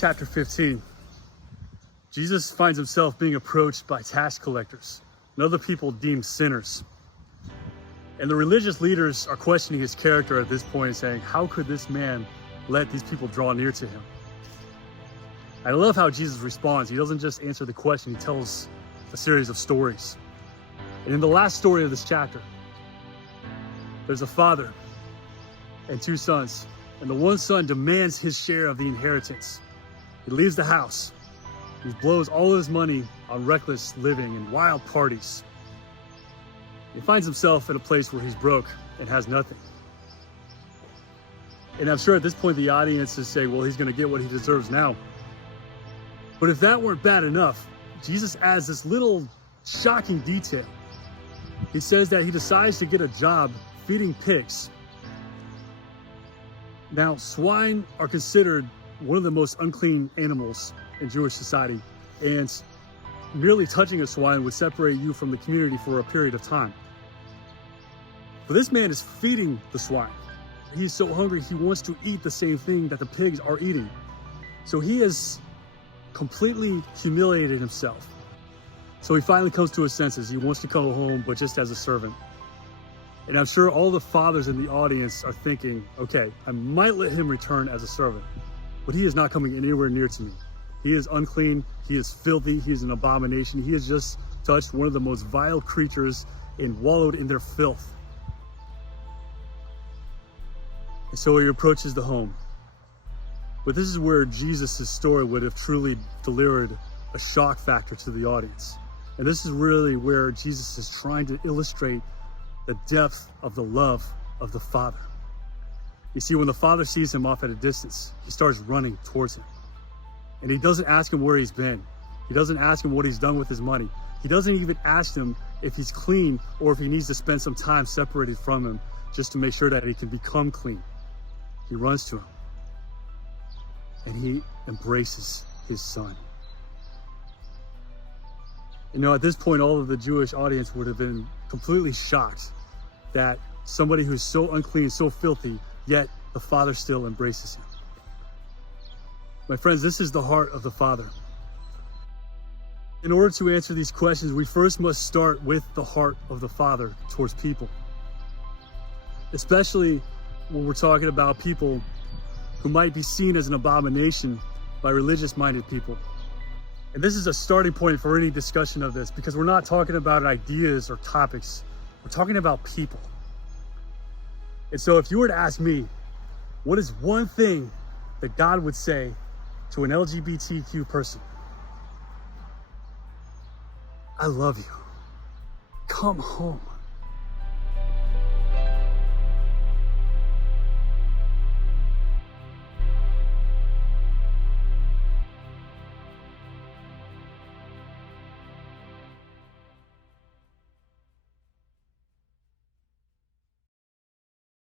chapter 15, Jesus finds himself being approached by tax collectors and other people deemed sinners. And the religious leaders are questioning his character at this point, saying, how could this man let these people draw near to him? I love how Jesus responds. He doesn't just answer the question, he tells a series of stories. And in the last story of this chapter, there's a father and two sons. And the one son demands his share of the inheritance. He leaves the house. He blows all his money on reckless living and wild parties. He finds himself in a place where he's broke and has nothing. And I'm sure at this point the audience is saying, well, he's going to get what he deserves now. But if that weren't bad enough, Jesus adds this little shocking detail. He says that he decides to get a job feeding pigs. Now, swine are considered one of the most unclean animals in Jewish society, and merely touching a swine would separate you from the community for a period of time. But this man is feeding the swine. He's so hungry, he wants to eat the same thing that the pigs are eating. So he has completely humiliated himself. So he finally comes to his senses. He wants to come home, but just as a servant. And I'm sure all the fathers in the audience are thinking, okay, I might let him return as a servant, but he is not coming anywhere near to me. He is unclean, he is filthy, he is an abomination. He has just touched one of the most vile creatures and wallowed in their filth. And so he approaches the home. But this is where Jesus' story would have truly delivered a shock factor to the audience. And this is really where Jesus is trying to illustrate the depth of the love of the Father. You see, when the Father sees him off at a distance, he starts running towards him. And he doesn't ask him where he's been. He doesn't ask him what he's done with his money. He doesn't even ask him if he's clean or if he needs to spend some time separated from him just to make sure that he can become clean. He runs to him and he embraces his son. You know, at this point, all of the Jewish audience would have been completely shocked that somebody who's so unclean, so filthy, yet the Father still embraces him. My friends, this is the heart of the Father. In order to answer these questions, we first must start with the heart of the Father towards people. Especially when we're talking about people who might be seen as an abomination by religious-minded people. And this is a starting point for any discussion of this, because we're not talking about ideas or topics. We're talking about people. And so if you were to ask me, what is one thing that God would say to an LGBTQ person? I love you. Come home.